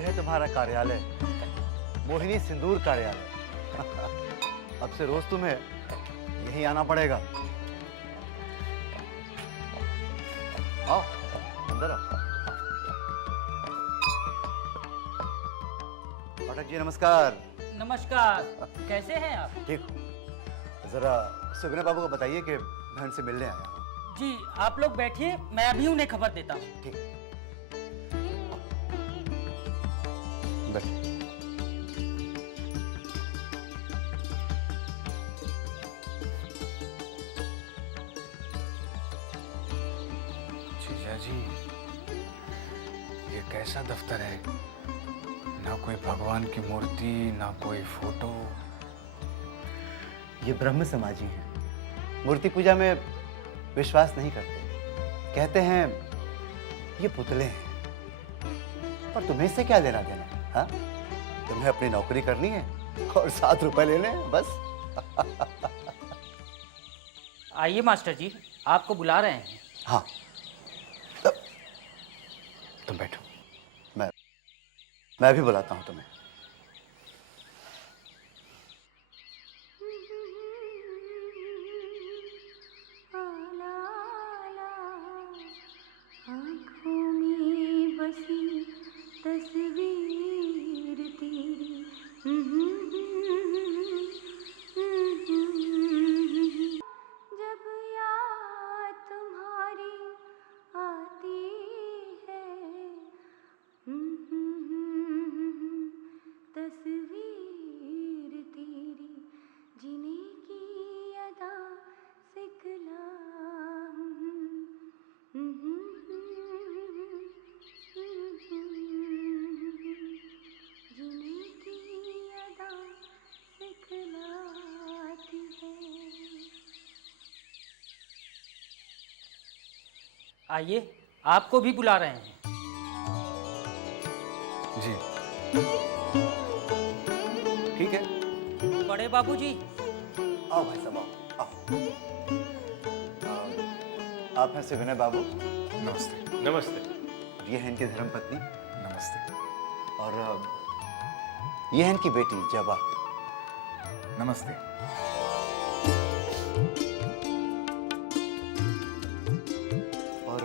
ये है तुम्हारा कार्यालय, मोहिनी सिंदूर कार्यालय। अब से रोज तुम्हें यहीं आना पड़ेगा। आओ अंदर आओ। पाठक जी नमस्कार। नमस्कार। कैसे हैं आप? ठीक हो? जरा सुगने बाबू को बताइए कि बहन से मिलने आया हूँ। जी आप लोग बैठिए, मैं अभी उन्हें खबर देता हूँ। ठीक। बैठिए। जीजा जी, ये कैसा दफ्तर है? ना कोई भगवान की मूर्ति, ना कोई फोटो। ये ब्रह्म समाजी हैं, मूर्ति पूजा में विश्वास नहीं करते। कहते हैं ये पुतले हैं। पर तुम्हें इससे क्या लेना देना है? हाँ? तुम्हें अपनी नौकरी करनी है और 7 रुपए लेने हैं बस। आइए मास्टर जी, आपको बुला रहे हैं। हाँ तुम बैठो, मैं भी बुलाता हूँ तुम्हें। आँखों में बसी तस्वीर तेरी, जब याद तुम्हारी आती है, तस्वीर तेरी जीने की अदा सिखला, जीने की अदा सिखलाती है। आइए, आपको भी बुला रहे हैं। जी ठीक है। बड़े बाबूजी। आओ भाई साहब आओ। आप हैं सुगने बाबू। नमस्ते। नमस्ते। ये है इनकी धर्मपत्नी नमस्ते। और ये है इनकी बेटी जबा। नमस्ते। और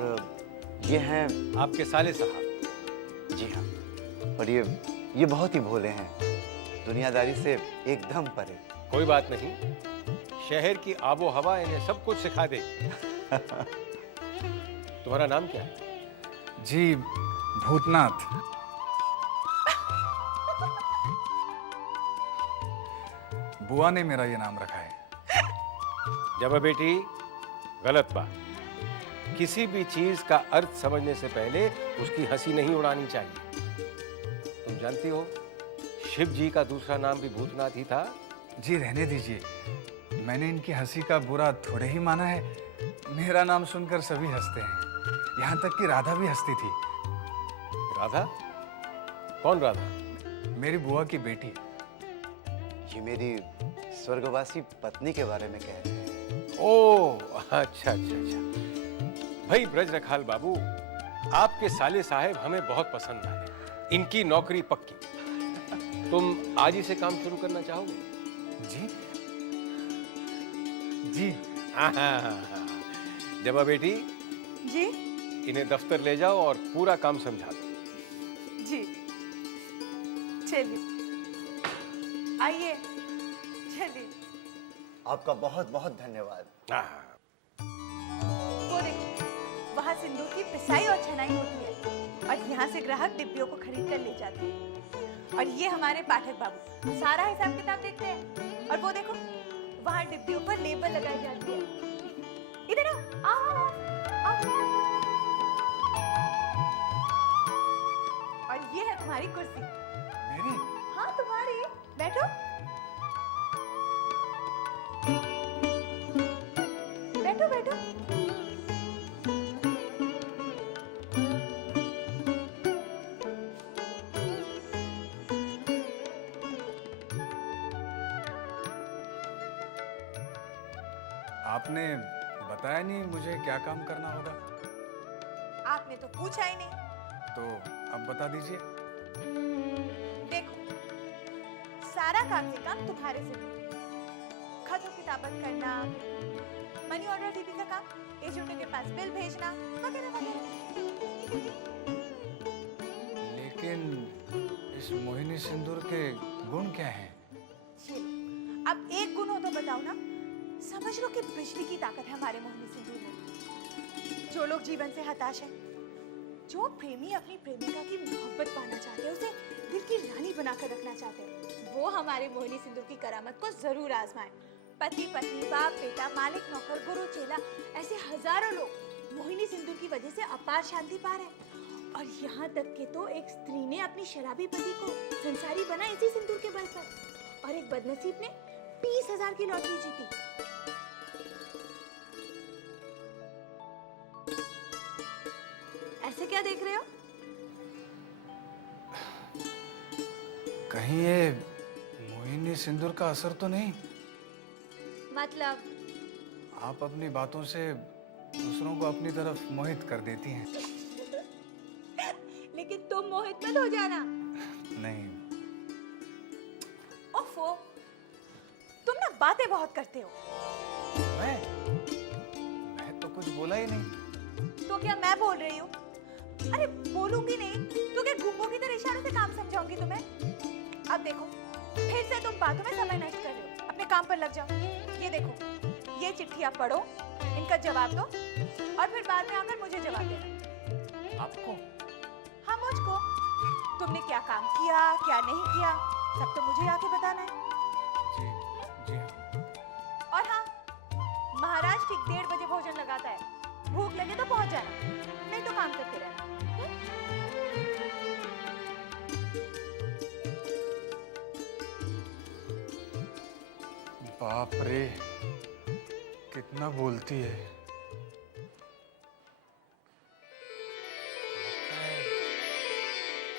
ये हैं आपके साले साहब। जी हाँ। और ये बहुत ही भोले हैं, दुनियादारी से एकदम परे। कोई बात नहीं, शहर की आबो हवा इन्हें सब कुछ सिखा दे। तुम्हारा नाम क्या है? जी भूतनाथ। बुआ ने मेरा ये नाम रखा है। जब बेटी, गलत बात। किसी भी चीज का अर्थ समझने से पहले उसकी हंसी नहीं उड़ानी चाहिए। तुम जानती हो, शिव जी का दूसरा नाम भी भूतनाथ ही था। जी रहने दीजिए, मैंने इनकी हंसी का बुरा थोड़े ही माना है। मेरा नाम सुनकर सभी हंसते हैं, यहाँ तक कि राधा भी हंसती थी। राधा? कौन राधा? मेरी बुआ की बेटी। ये मेरी स्वर्गवासी पत्नी के बारे में कह रहे हैं। ओह अच्छा अच्छा अच्छा। भाई ब्रज रखाल बाबू, आपके साले साहब हमें बहुत पसंद आए। इनकी नौकरी पक्की। तुम आज ही से काम शुरू करना चाहोगे? जी जी। जबा बेटी, जी इन्हें दफ्तर ले जाओ और पूरा काम समझा दो। जी चलिए, आइए चलिए। आपका बहुत बहुत धन्यवाद। वो देखो, वहाँ सिंदूर की पिसाई और छनाई होती है और यहाँ से ग्राहक डिब्बियों को खरीद कर ले जाते हैं। और ये हमारे पाठक बाबू सारा हिसाब किताब देखते हैं। और वो देखो, वहाँ डिब्बियों पर लेबल लगाई जाती है। इधर आओ, आओ, आओ। और ये है तुम्हारी कुर्सी। मेरी? हाँ तुम्हारी, बैठो बैठो बैठो। आपने बताया नहीं मुझे क्या काम करना होगा। आपने तो पूछा ही नहीं। तो अब बता दीजिए। देखो, सारा काम से काम तुम्हारे से खत किताबत करना, मनी ऑर्डर डीपी का काम, एजेंटों के पास बिल भेजना वगैरह वगैरह। लेकिन इस मोहिनी सिंदूर के गुण क्या हैं? ये लो, अब एक गुण हो तो बताओ ना। समझ लो कि बिजली की ताकत है हमारे मोहिनी सिंदूर में। जो लोग जीवन से हताश हैं, जो प्रेमी अपनी प्रेमिका की मोहब्बत पाना चाहते हैं, उसे दिल की रानी बनाकर रखना चाहते हैं, वो हमारे मोहिनी सिंदूर की करामत को जरूर आजमाएं। पति पत्नी, बाप बेटा, मालिक नौकर, गुरु चेला, ऐसे हजारों लोग मोहिनी सिंदूर की वजह से अपार शांति पा रहे हैं। और यहाँ तक कि तो एक स्त्री ने अपनी शराबी पति को संसारी बना इसी सिंदूर के बल पर, और एक बदनसीब ने 20,000 की लॉटरी जीती। ऐसे क्या देख रहे हो? कहीं ये मोहिनी सिंदूर का असर तो नहीं? मतलब आप अपनी बातों से दूसरों को अपनी तरफ मोहित कर देती हैं। लेकिन तुम मोहित मत हो जाना। नहीं। ओफो, तुम ना बातें बहुत करते हो। मैं तो कुछ बोला ही नहीं। तो क्या मैं बोल रही हूँ? अरे बोलूंगी नहीं तो क्या गुंगों की तरह इशारों से काम समझाऊंगी तुम्हें? अब देखो, फिर से तुम बातों में समय नष्ट कर रहे हो, अपने काम पर लग जाओ। ये देखो, ये चिट्ठी आप पढ़ो, इनका जवाब दो, और फिर बाद में आकर मुझे जवाब देना। आपको? हाँ, मुझको। तुमने क्या काम किया, क्या नहीं किया, सब तो मुझे आके बताना है। जी जी हाँ। और हाँ, महाराज ठीक 1:30 बजे भोजन लगाता है। भूख लगे तो पहुंच जाना, नहीं तो काम करते रहना। बाप रे, कितना बोलती है।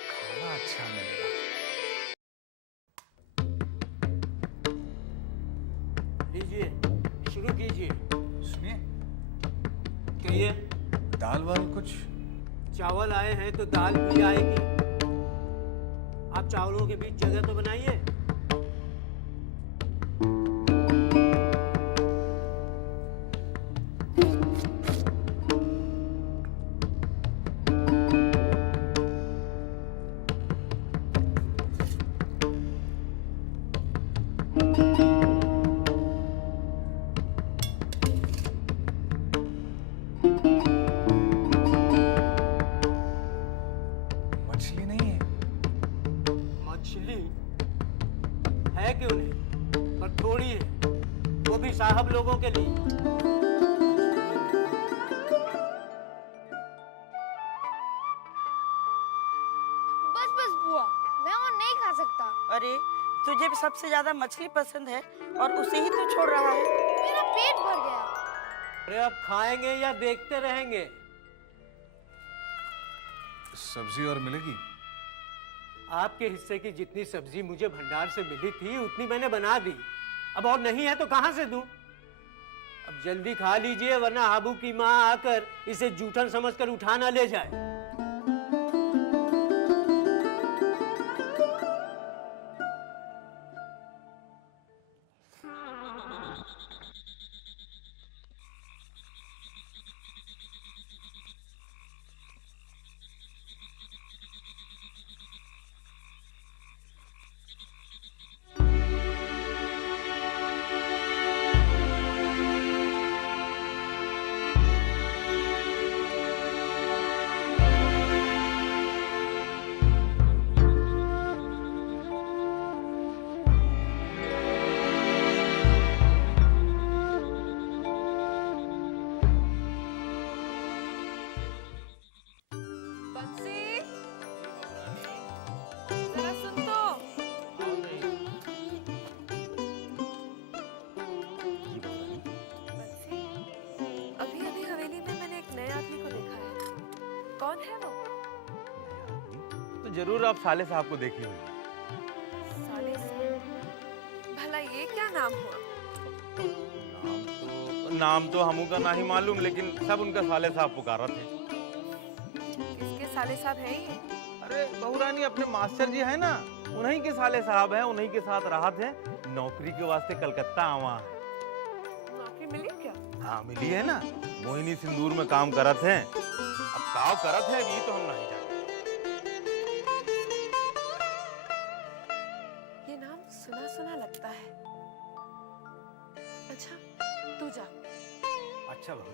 खाना अच्छा मिलेगा। लीजिए, शुरू कीजिए। सुनिए, कहिए। दाल वाल कुछ? चावल आए हैं तो दाल भी आएगी। आप चावलों के बीच जगह तो बनाइए। मछली नहीं है? मछली है क्यों नहीं, पर थोड़ी है, वो भी साहब लोगों के लिए। बस बस बुआ, मैं और नहीं खा सकता। अरे तुझे भी सबसे ज्यादा मछली पसंद है और उसे ही तू छोड़ रहा है। मेरा पेट भर गया। अरे अब खाएंगे या देखते रहेंगे? सब्जी और मिलेगी? आपके हिस्से की जितनी सब्जी मुझे भंडार से मिली थी उतनी मैंने बना दी। अब और नहीं है तो कहां से दूं? अब जल्दी खा लीजिए, वरना हाबू की माँ आकर इसे जूठन समझकर उठा ना ले जाए। जरा सुन तो। अभी अभी हवेली में मैंने एक नए आदमी को देखा है। कौन है वो? तो जरूर आप साले साहब को देखी होगी। साले साहब? भला ये क्या नाम हुआ? नाम तो हमू का नहीं मालूम, लेकिन सब उनका साले साहब पुकारा थे। किसके साले साहब है ये? अरे बहू रानी अपने मास्टर जी है ना, उन्हीं के साले साहब हैं, उन्हीं के साथ राहत है। नौकरी के वास्ते कलकत्ता आवा है। नौकरी मिली क्या? हाँ मिली है ना, मोहिनी सिंदूर में काम करत हैं। अब काव करत है ये तो हम नहीं जानते। ये नाम सुना सुना लगता है। अच्छा तू जा। अच्छा बहू।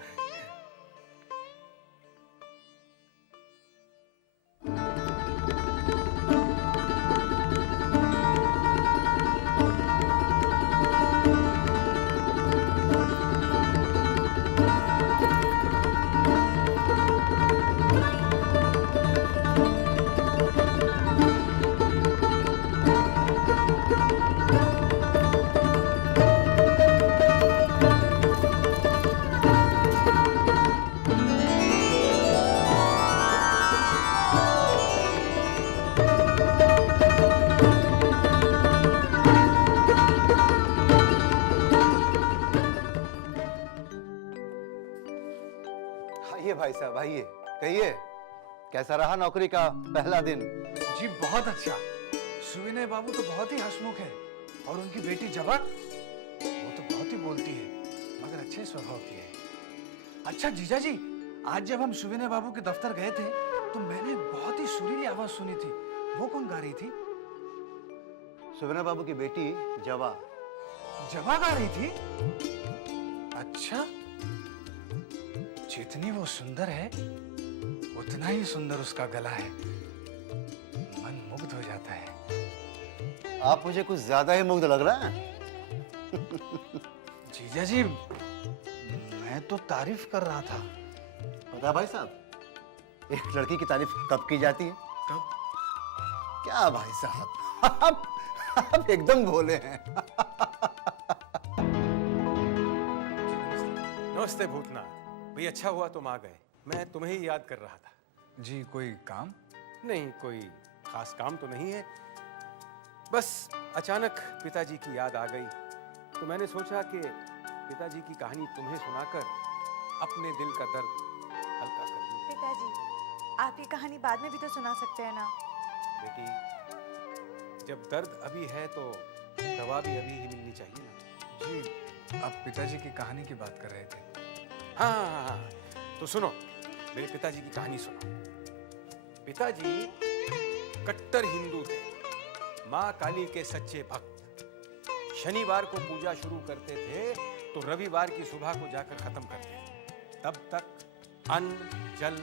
आइए भाई साहब, आइए, कहिए कैसा रहा नौकरी का पहला दिन? जी बहुत अच्छा। सुविनय बाबू तो बहुत ही हंसमुख है और उनकी बेटी जबा, वो तो बहुत ही बोलती है मगर अच्छे स्वभाव की है। अच्छा जीजा जी, आज जब हम सुविनय बाबू के दफ्तर गए थे तो मैंने बहुत ही सुरीली आवाज सुनी थी। वो कौन गा रही थी? सुविनय बाबू की बेटी जवा। जबा गा रही थी? अच्छा, जितनी वो सुंदर है उतना ही सुंदर उसका गला है। मन मुग्ध हो जाता है। आप मुझे कुछ ज्यादा ही मुग्ध लग रहा है। जीजा जी, मैं तो तारीफ कर रहा था। पता है भाई साहब, एक लड़की की तारीफ कब की जाती है? कब? क्या भाई साहब, आप एकदम भोले हैं। नमस्ते भूतनाथ भाई, अच्छा हुआ तुम आ गए। मैं तुम्हें ही याद कर रहा था। जी कोई काम? नहीं, कोई खास काम तो नहीं है, बस अचानक पिताजी की याद आ गई तो मैंने सोचा कि पिताजी की कहानी तुम्हें सुनाकर अपने दिल का दर्द हल्का कर दूं। पिताजी, आप ये कहानी बाद में भी तो सुना सकते हैं ना। बेटी, जब दर्द अभी है तो दवा भी अभी ही मिलनी चाहिए ना। जी, आप पिताजी की कहानी की बात कर रहे थे। हाँ, तो सुनो, मेरे पिताजी की कहानी सुनो। पिताजी कट्टर हिंदू थे, माँ काली के सच्चे भक्त। शनिवार को पूजा शुरू करते थे तो रविवार की सुबह को जाकर खत्म करते थे। तब तक अन्न जल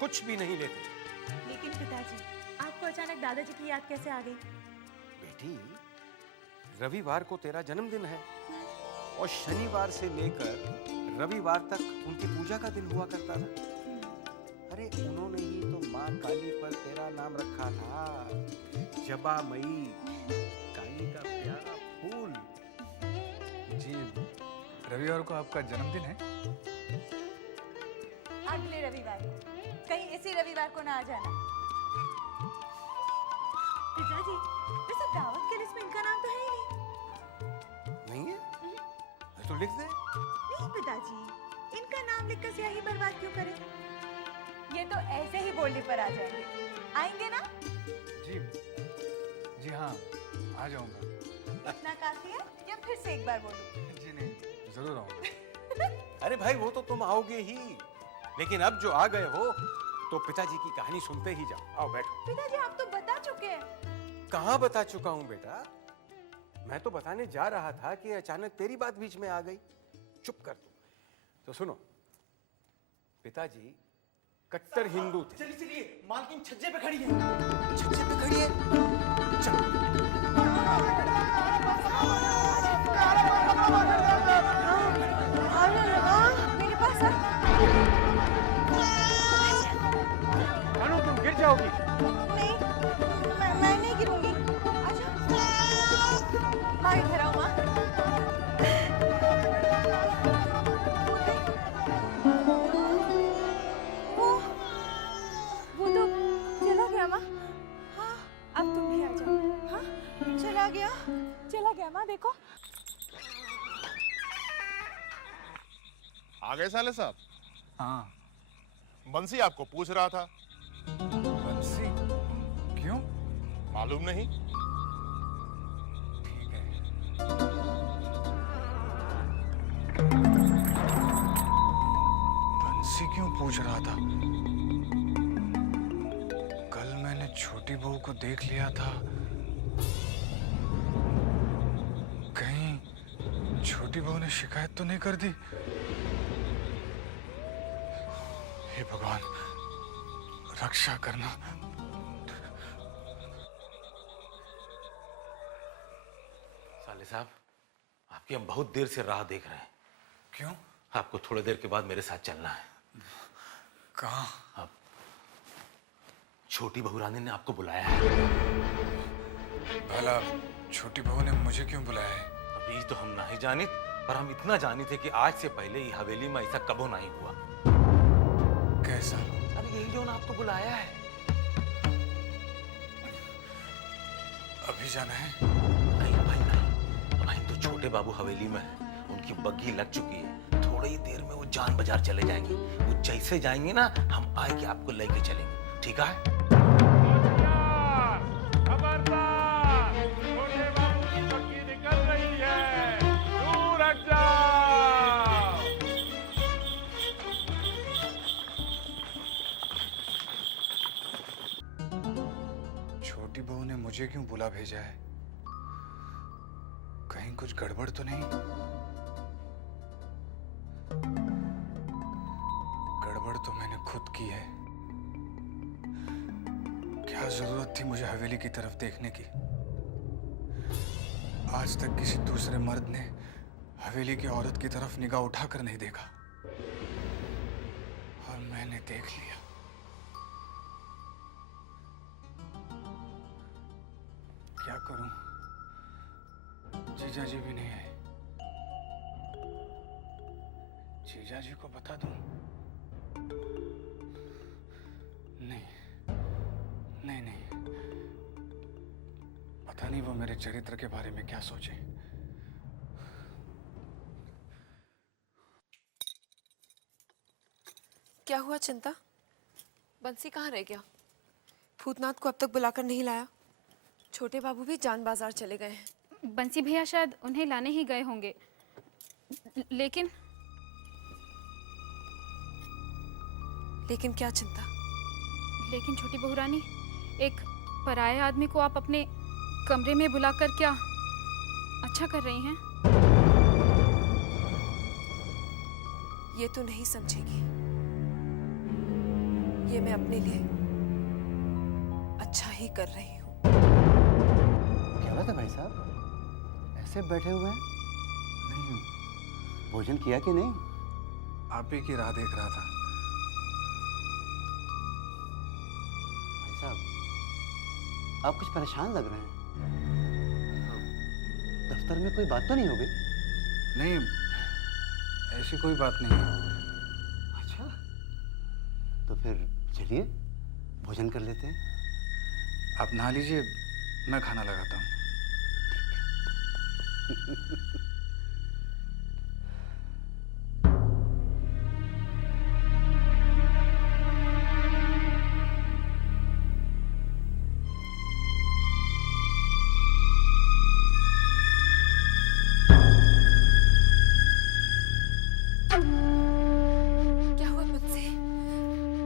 कुछ भी नहीं लेते। लेकिन पिताजी, आपको अचानक दादाजी की याद कैसे आ गई? बेटी, रविवार को तेरा जन्मदिन है और शनिवार से लेकर रविवार तक उनकी पूजा का दिन हुआ करता था। अरे उन्होंने ही तो माँ काली पर तेरा नाम रखा था, जबा मई, काली का प्यारा फूल। जी, रविवार को आपका जन्मदिन है? अगले रविवार को, कहीं इसी रविवार को ना आ जाना। पिताजी, वैसे दावत के लिस्ट में इनका नाम तो है ही नहीं है तो लिख दे। नहीं पिताजी, इनका नाम लिखकर स्याही बर्बाद क्यों करें? ये तो ऐसे ही बोलने पर आ जाएंगे। आएंगे ना? जी हाँ, आ जाऊंगा। इतना काफी है या फिर से एक बार बोलूं? जी नहीं, जरूर आऊंगा। अरे भाई, वो तो तुम आओगे ही, लेकिन अब जो आ गए हो तो पिताजी की कहानी सुनते ही जाओ। आओ बैठो। पिताजी, आप तो बता चुके हैं। कहाँ बता चुका हूँ बेटा? मैं तो बताने जा रहा था कि अचानक तेरी बात बीच में आ गई। चुप कर तू। तो सुनो, पिताजी कट्टर हिंदू थे। चलिए चलिए, मालकिन छज्जे पे खड़ी है। छज्जे पे खड़ी है? मेरे पास आ। अनु, तुम गिर जाओगी। नहीं, मैं नहीं गिरूंगी। अच्छा, माँ इधर आओ। माँ, वो तो चला गया। माँ, हाँ, अब तुम भी आ जाओ। हाँ, चला गया माँ, देखो। आ गए साले साहब? हाँ। बंसी आपको पूछ रहा था। बंसी? मालूम नहीं? ठीक है। बंसी क्यों पूछ रहा था? कल मैंने छोटी बहू को देख लिया था। कहीं छोटी बहू ने शिकायत तो नहीं कर दी? हे भगवान, रक्षा करना। साले साहब, आपकी हम बहुत देर से राह देख रहे हैं। क्यों? आपको थोड़ी देर के बाद मेरे साथ चलना है। कहाँ? अब छोटी बहू रानी ने आपको बुलाया है। भला छोटी बहू ने मुझे क्यों बुलाया है? अभी तो हम नहीं जाने, पर हम इतना जाने थे कि आज से पहले ही हवेली में ऐसा कबो नहीं हुआ। कैसा? अरे यही जो ना आपको बुलाया है। अभी जाना है? नहीं भाई नहीं, भाई तो छोटे बाबू हवेली में है, उनकी बग्घी लग चुकी है। थोड़ी ही देर में वो जान बाजार चले जाएंगे। वो जैसे जाएंगे ना, हम आएंगे आपको लेके चलेंगे, ठीक है? खबरदार, छोटे बाबू की बग्घी निकल रही है, दूर हट जाओ। छोटी बहू ने मुझे क्यों बुला भेजा है? कहीं कुछ गड़बड़ तो नहीं? गड़बड़ तो मैंने खुद की है। क्या जरूरत थी मुझे हवेली की तरफ देखने की? आज तक किसी दूसरे मर्द ने हवेली की औरत की तरफ निगाह उठाकर नहीं देखा, और मैंने देख लिया। क्या करूं? जीजा जी भी नहीं आए। जीजा जी को बता दूं? नहीं नहीं नहीं, पता नहीं वो मेरे चरित्र के बारे में क्या सोचे। क्या हुआ चिंता? बंसी कहाँ रह गया? भूतनाथ को अब तक बुलाकर नहीं लाया। छोटे बाबू भी जान बाजार चले गए हैं। बंसी भैया शायद उन्हें लाने ही गए होंगे, लेकिन क्या चिंता? लेकिन छोटी बहू रानी, एक पराये आदमी को आप अपने कमरे में बुलाकर क्या अच्छा कर रही हैं? ये तो नहीं समझेगी। ये मैं अपने लिए अच्छा ही कर रही हूँ। क्या बात है भाई साहब, ऐसे बैठे हुए हैं? नहीं, भोजन किया कि नहीं? आप ही की राह देख रहा था। भाई साहब, आप कुछ परेशान लग रहे हैं। दफ्तर में कोई बात तो नहीं हो गई? नहीं, ऐसी कोई बात नहीं है। अच्छा, तो फिर चलिए भोजन कर लेते हैं। आप नहा लीजिए, मैं खाना लगाता हूँ। क्या हुआ बंसी?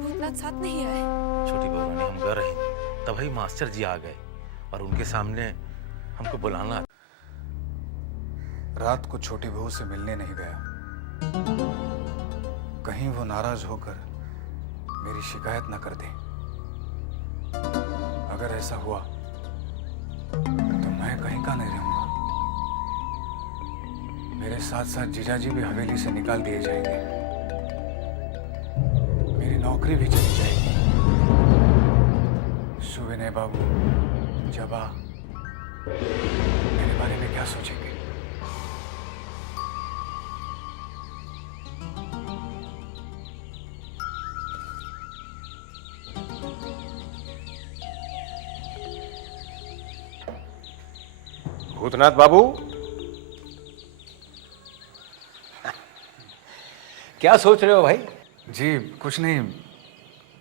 भूतनाथ साथ नहीं आए? छोटी बहू रानी, हम गए रहे, तभी मास्टर जी आ गए और उनके सामने हमको बुलाना। रात को छोटी बहू से मिलने नहीं गया। कहीं वो नाराज होकर मेरी शिकायत न कर दे। अगर ऐसा हुआ तो मैं कहीं का नहीं रहूंगा। मेरे साथ साथ जीजा जी भी हवेली से निकाल दिए जाएंगे। मेरी नौकरी भी चली जाएगी। सुविनय बाबू, जबा मेरे बारे में क्या सोचेंगे? भूतनाथ बाबू, क्या सोच रहे हो भाई? जी कुछ नहीं,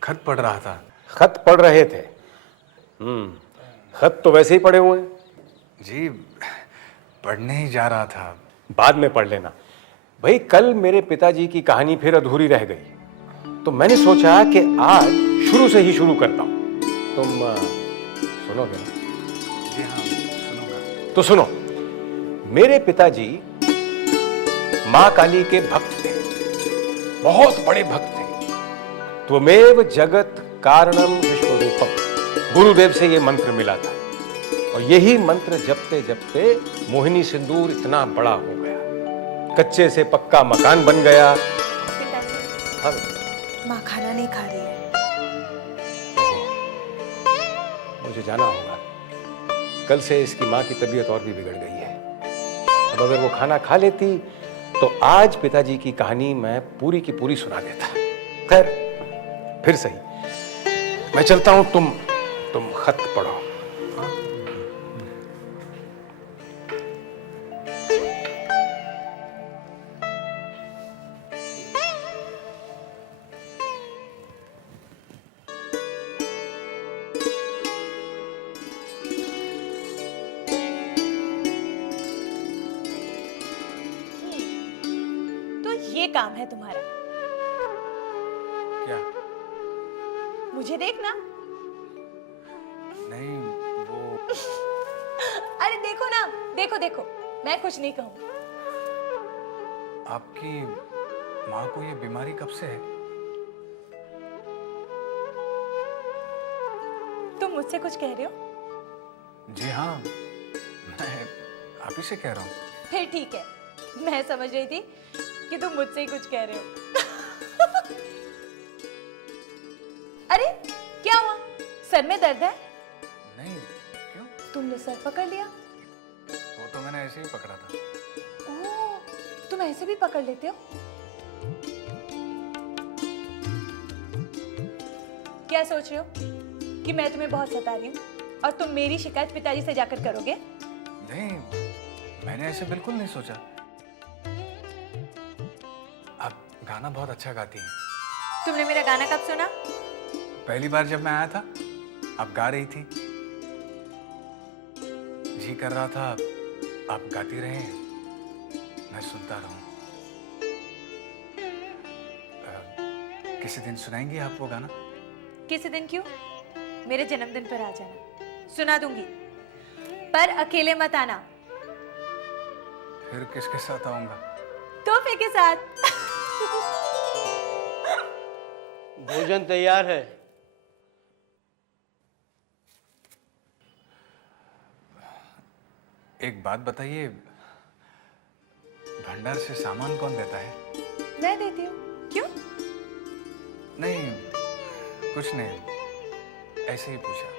खत पढ़ रहा था। खत पढ़ रहे थे? खत तो वैसे ही पड़े हुए हैं। जी पढ़ने ही जा रहा था। बाद में पढ़ लेना भाई। कल मेरे पिताजी की कहानी फिर अधूरी रह गई, तो मैंने सोचा कि आज शुरू से ही शुरू करता हूं। तुम सुनोगे ना? जी हाँ सुनूंगा। तो सुनो। मेरे पिताजी मां काली के भक्त थे, बहुत बड़े भक्त थे। त्वमेव जगत कारणम विश्वरूपम, गुरुदेव से ये मंत्र मिला था, और यही मंत्र जपते जपते मोहिनी सिंदूर इतना बड़ा हो गया, कच्चे से पक्का मकान बन गया। पिताजी, हाँ, माँ खाना नहीं खा रही है। मुझे जाना होगा। कल से इसकी माँ की तबीयत और भी बिगड़ गई है। अब अगर वो खाना खा लेती तो आज पिताजी की कहानी मैं पूरी की पूरी सुना देता। खैर फिर सही, मैं चलता हूं। तुम खत पढ़ो। तो ये काम है तुम्हारा। क्या? मुझे देखना। नहीं वो अरे देखो ना, देखो देखो, मैं कुछ नहीं कहूँ। आपकी माँ को ये बीमारी कब से है? तुम मुझसे कुछ कह रहे हो? जी हाँ मैं आप ही से कह रहा हूँ। फिर ठीक है, मैं समझ रही थी कि तुम मुझसे ही कुछ कह रहे हो। अरे क्या हुआ, सर में दर्द है? नहीं, क्यों? तुमने सर पकड़ लिया? वो तो मैंने ऐसे ही पकड़ा था। ओह, तुम ऐसे भी पकड़ लेते हो? क्या सोच रहे हो कि मैं तुम्हें बहुत सता रही हूँ और तुम मेरी शिकायत पिताजी से जाकर करोगे? नहीं, मैंने ऐसे बिल्कुल नहीं सोचा। आप गाना बहुत अच्छा गाती हैं। तुमने मेरा गाना कब सुना? पहली बार जब मैं आया था, आप गा रही थी। जी कर रहा था आप गाती रहे, मैं सुनता रहूं। किसी दिन सुनाएंगी आप वो गाना? किसी दिन क्यों, मेरे जन्मदिन पर आ जाना, सुना दूंगी। पर अकेले मत आना। फिर किसके साथ आऊंगा? तोहफे के साथ। भोजन तैयार है। एक बात बताइए, भंडार से सामान कौन देता है? मैं देती हूँ। क्यों? नहीं, कुछ नहीं, ऐसे ही पूछा।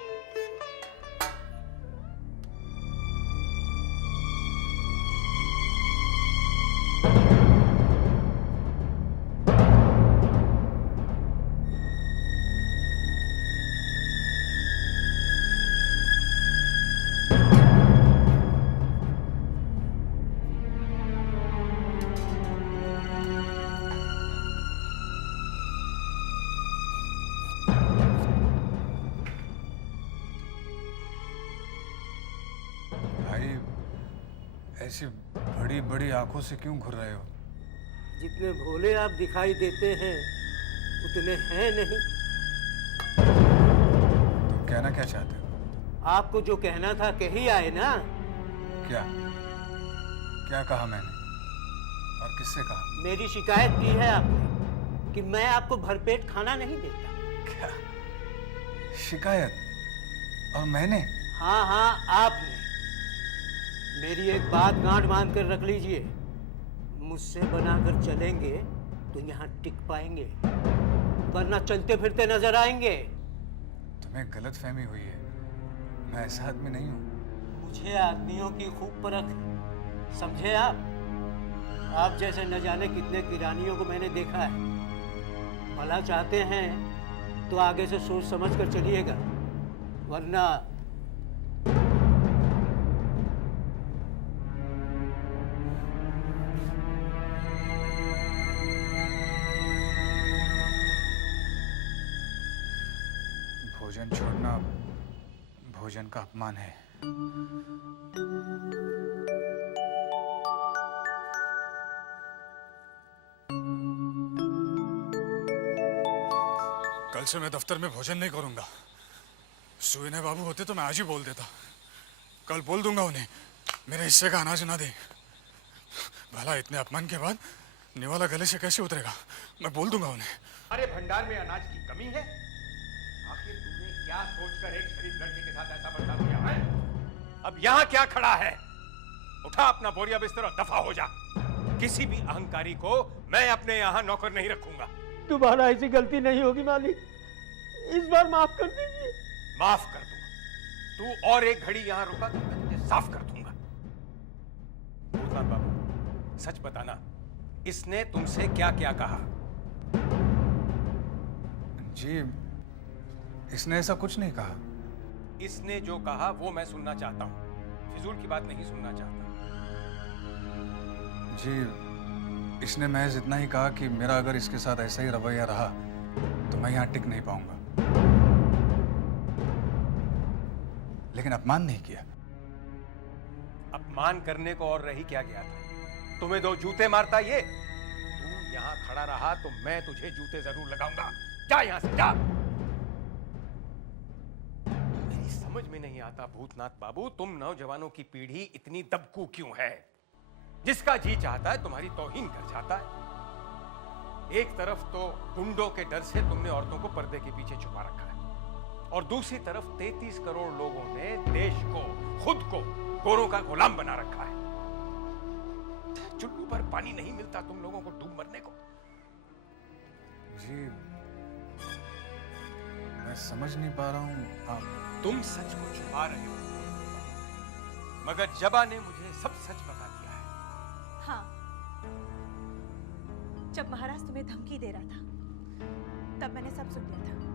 ऐसी बड़ी बड़ी आंखों से क्यों घूर रहे हो? जितने भोले आप दिखाई देते हैं उतने हैं नहीं। तुम कहना क्या चाहते हो? आपको जो कहना था कह ही आए ना। क्या क्या कहा मैंने और किससे कहा? मेरी शिकायत की है आपने कि मैं आपको भरपेट खाना नहीं देता। क्या शिकायत? और मैंने? हाँ हाँ आपने। मेरी एक बात गांठ बांध कर रख लीजिए, मुझसे बनाकर चलेंगे तो यहाँ टिक पाएंगे, वरना चलते फिरते नजर आएंगे। तुम्हें गलतफहमी हुई है, मैं ऐसा आदमी नहीं हूँ। मुझे आदमियों की खूब परख है, समझे आप? आप जैसे न जाने कितने किरानियों को मैंने देखा है। भला चाहते हैं तो आगे से सोच समझ कर चलिएगा, वरना भोजन छोड़ना भोजन का अपमान है। कल से मैं दफ्तर में भोजन नहीं करूंगा। सुविनय बाबू होते तो मैं आज ही बोल देता। कल बोल दूंगा उन्हें मेरे हिस्से का अनाज ना दे। भला इतने अपमान के बाद निवाला गले से कैसे उतरेगा? मैं बोल दूंगा उन्हें। अरे भंडार में अनाज की कमी है? आखिर तूने क्या सोचकर एक शरीफ लड़के के साथ ऐसा बर्ताव किया है? अब यहाँ क्या खड़ा है? उठा अपना बोरिया बिस्तर और दफा हो जा। किसी भी अहंकारी को मैं अपने यहाँ नौकर नहीं रखूंगा। दोबारा ऐसी गलती नहीं होगी मालिक, इस बार माफ कर दीजिए। माफ कर दूंगा। तू और एक घड़ी यहाँ रुका तो मैं तुझे साफ कर दूंगा। भूतनाथ बाबू, सच बताना, इसने तुमसे क्या क्या कहा? जी, इसने ऐसा कुछ नहीं कहा। इसने जो कहा वो मैं सुनना चाहता हूँ, फिजूल की बात नहीं सुनना चाहता। जी, इसने महज इतना ही कहा कि मेरा अगर इसके साथ ऐसा ही रवैया रहा तो मैं यहाँ टिक नहीं पाऊंगा, लेकिन अपमान नहीं किया। अपमान करने को और रही क्या गया था? तुम्हें दो जूते मारता ये। तू यहाँ खड़ा रहा तो मैं तुझे जूते जरूर लगाऊंगा। जा यहाँ से, जा। मेरी समझ में नहीं आता भूतनाथ बाबू, तुम नौजवानों की पीढ़ी इतनी दबकू क्यों है? जिसका जी चाहता है तुम्हारी तौहीन कर जाता है। एक तरफ तो गुंडों के डर से तुमने औरतों को पर्दे के पीछे छुपा रखा है, और दूसरी तरफ 33 करोड़ लोगों ने देश को, खुद को गोरों का गुलाम बना रखा है। चुल्लू पर पानी नहीं मिलता तुम लोगों को डूब मरने को। जी, मैं समझ नहीं पा रहा हूँ। आप तुम सच को छुपा रहे हो, मगर जबा ने मुझे सब सच बता दिया है। हाँ, जब महाराज तुम्हें धमकी दे रहा था तब मैंने सब सुन लिया था।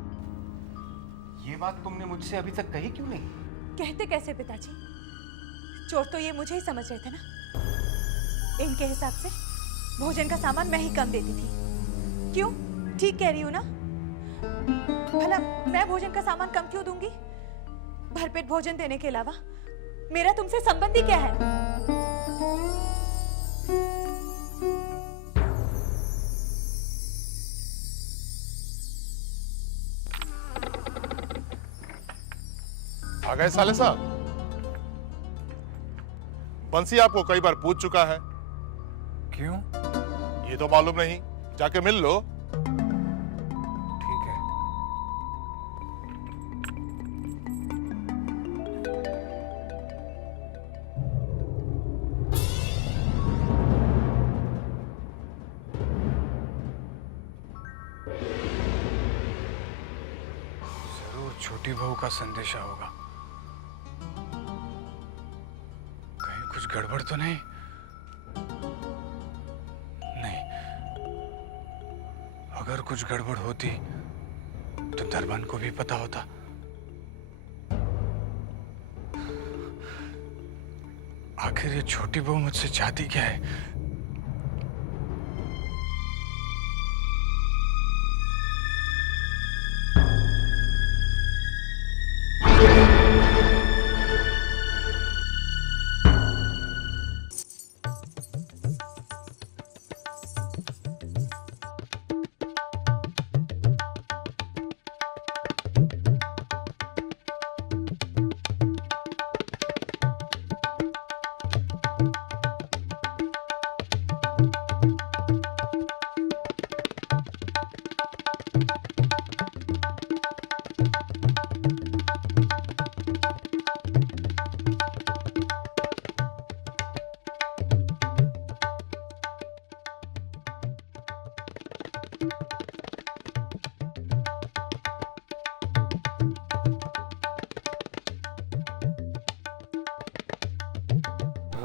ये बात तुमने मुझसे अभी तक कही क्यों नहीं? कहते कैसे पिताजी? चोर तो ये मुझे ही समझ रहे थे ना। इनके हिसाब से भोजन का सामान मैं ही कम देती थी। क्यों? ठीक कह रही हूँ ना? भला मैं भोजन का सामान कम क्यों दूंगी? भरपेट भोजन देने के अलावा मेरा तुमसे संबंध ही क्या है? आ गए साले साहब। बंसी आपको कई बार पूछ चुका है। क्यों? ये तो मालूम नहीं, जाके मिल लो। ठीक है। जरूर छोटी बहू का संदेशा होगा। कहीं कुछ गड़बड़ तो नहीं? अगर कुछ गड़बड़ होती तो दरबान को भी पता होता। आखिर ये छोटी बहू मुझसे चाहती क्या है?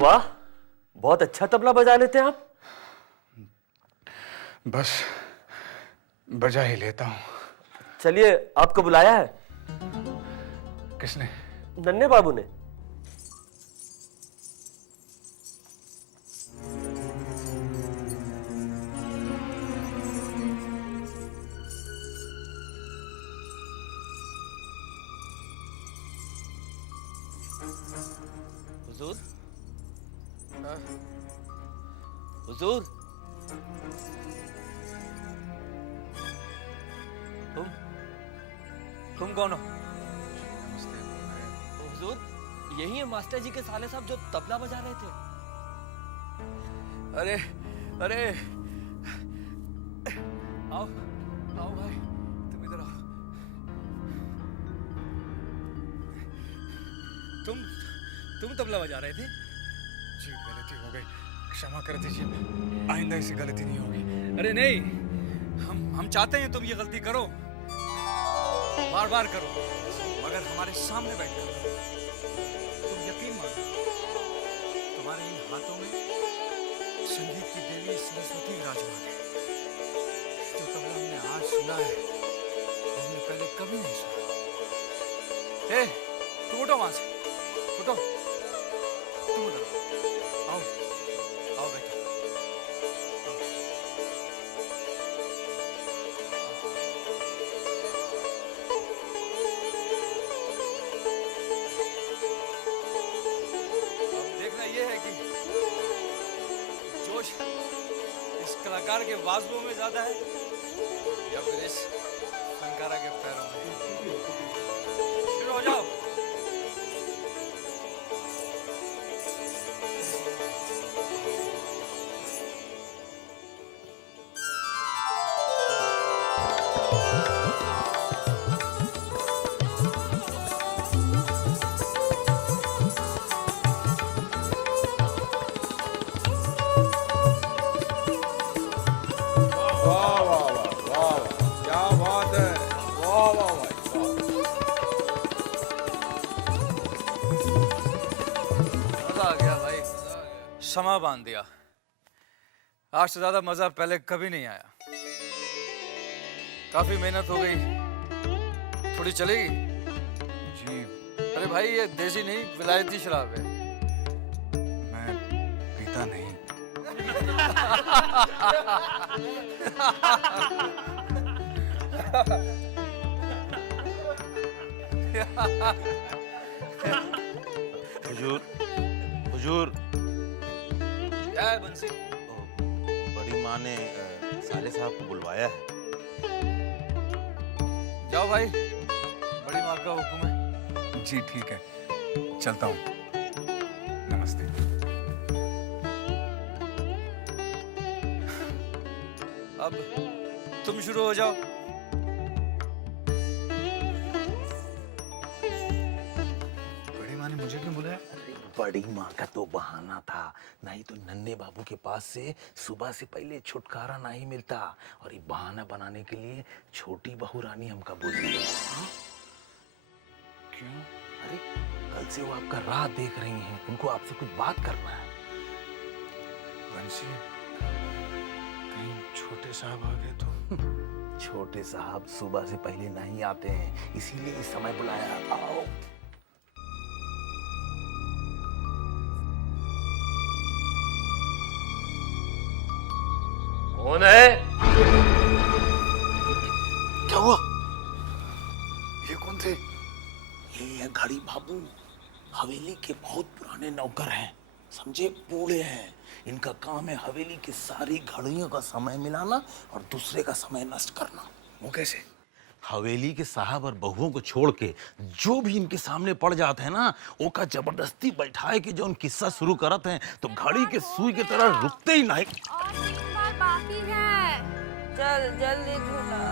वाह, बहुत अच्छा तबला बजा लेते हैं आप। बस बजा ही लेता हूँ। चलिए, आपको बुलाया है। किसने? नन्हे बाबू ने। हुजूर, हुजूर, तुम कौन हो? हुजूर, यही है मास्टर जी के साले साहब जो तबला बजा रहे थे। अरे अरे, आओ आओ भाई, तुम इधर आओ। तुम तबला बजा रहे थे? जी गलती हो गई, क्षमा कर दीजिए, आइंदा ऐसी गलती नहीं होगी। अरे नहीं, हम चाहते हैं तुम ये गलती करो, बार बार करो, मगर हमारे सामने बैठ कर करो। तुम यकीन मानो, तुम्हारे इन हाथों में संगीत की देवी सरस्वती विराजमान है। जो तबला हमने आज सुना है, वो हमने पहले कभी नहीं सुना। ए, तुम उठो वहां से, उठो, तुम उधर आओ, आओ बैठो। जोश इस कलाकार के बाजुओं में ज्यादा है या फिर इस फनकारा के पैरों में? शुरू हो जाओ। समा बांध दिया। आज से ज्यादा मजा पहले कभी नहीं आया। काफी मेहनत हो गई, थोड़ी चलेगी? जी। अरे भाई, ये देसी नहीं, विलायती शराब है। मैं पीता नहीं। हुजूर, हुजूर। क्या है बंसी? बड़ी माँ ने साले साहब को बुलवाया है। जाओ भाई, बड़ी माँ का हुक्म है। जी ठीक है, चलता हूँ। नमस्ते। अब तुम शुरू हो जाओ। बड़ी माँ ने मुझे क्यों बुलाया? बड़ी माँ का तो बहाना था, नहीं तो नन्हे बाबू के पास से सुबह से पहले छुटकारा नहीं मिलता, और ये बहाना बनाने के लिए छोटी बहू रानी हमका बोल रही है। क्यों? अरे कल से वो आपका राह देख रही हैं, उनको आपसे कुछ बात करना है। बंसी, कहीं छोटे साहब आ गए तो? छोटे साहब सुबह से पहले नहीं आते हैं, इसीलिए इस समय बुलाया। आओ। कौन है? क्या हुआ? ये कौन थे? ये है घड़ी बाबू, हवेली के बहुत पुराने नौकर हैं, समझे, बूढ़े हैं। इनका काम है हवेली की सारी घड़ियों का समय मिलाना और दूसरे का समय नष्ट करना। वो कैसे? हवेली के साहब और बहुओं को छोड़ के जो भी इनके सामने पड़ जाते हैं ना, वो का जबरदस्ती बैठाए कि जो उन किस्सा शुरू करते हैं तो घड़ी के सुई की तरह रुकते ही नहीं। बाकी है। चल जल्दी धुला।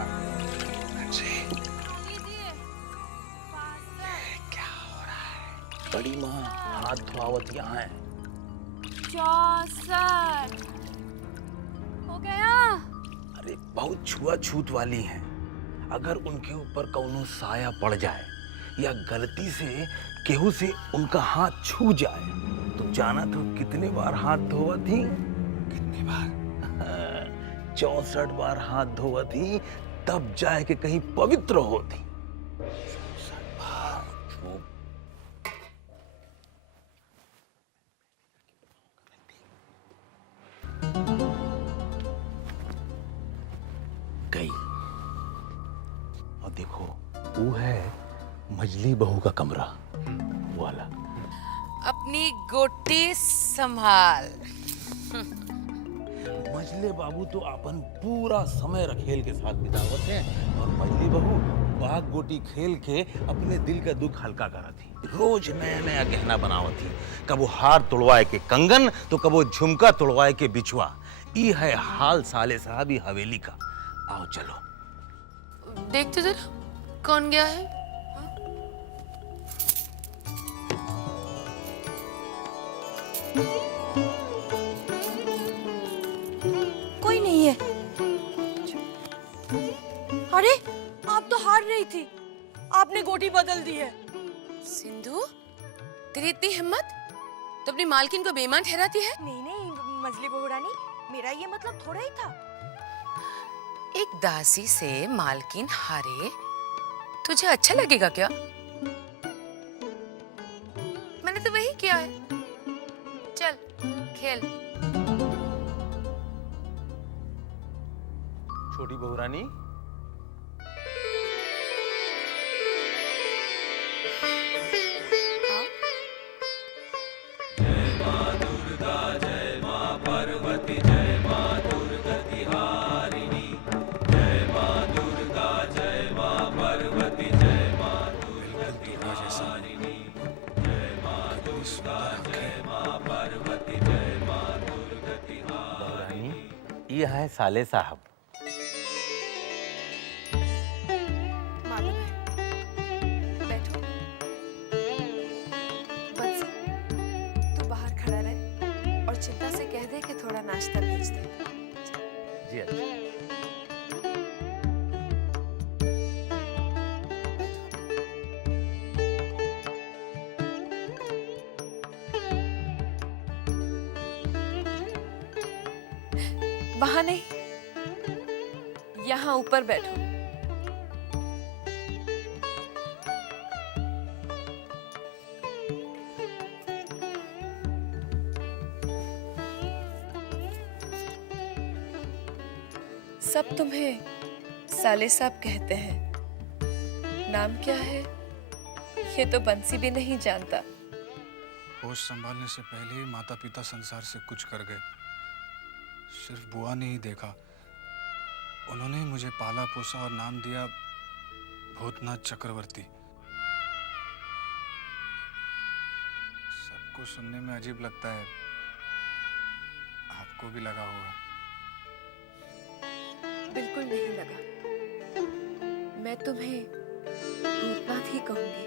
क्या हो रहा है? बड़ी माँ हाथ धुआवत यहाँ है। 64 हो गया। अरे बहुत छुआछूत वाली हैं, अगर उनके ऊपर कौनो साया पड़ जाए या गलती से केहू से उनका हाथ छू जाए तो जाना तो कितने बार हाथ धोवा थी? कितनी बार? 64 बार हाथ धोवा थी, तब जाए के कहीं पवित्र होती। गई। और देखो, वो है मजली बहू का कमरा वाला। अपनी गोटी संभाल। मजले बाबू तो अपन पूरा समय रखेल के साथ बितावत हैं और मजली बहू बाग गोटी खेल के अपने दिल का दुख हल्का करा थी। रोज नया नया गहना बनावत थी, कबो हार तोड़वाए के कंगन तो कबो झुमका तोड़वाए के बिछुआ। ई है हाल साले साहब हवेली का। आओ चलो देखते जरा कौन गया है। कोई नहीं है। अरे आप तो हार रही थी, आपने गोटी बदल दी है। सिंधु, तेरी इतनी हिम्मत, तो अपनी मालकिन को बेईमान ठहराती है? नहीं नहीं मजली बहू रानी, मेरा ये मतलब थोड़ा ही था। एक दासी से मालकिन हारे, तुझे अच्छा लगेगा क्या? मैंने तो वही किया है। चल खेल। छोटी बहू रानी, ये है साले साहब। मालूम है। बैठो। बंसी, तू बाहर खड़ा रहे और चिंता से कह दे कि थोड़ा नाश्ता भेज दे। जी अच्छा। वहां नहीं, यहाँ ऊपर बैठो। सब तुम्हें साले साहब कहते हैं। नाम क्या है ये तो बंसी भी नहीं जानता। होश संभालने से पहले ही माता पिता संसार से कुछ कर गए। सिर्फ बुआ ने ही देखा, उन्होंने ही मुझे पाला पोसा और नाम दिया भूतनाथ चक्रवर्ती। सबको सुनने में अजीब लगता है, आपको भी लगा होगा। बिल्कुल नहीं लगा। मैं तुम्हें भूतनाथ ही कहूंगी।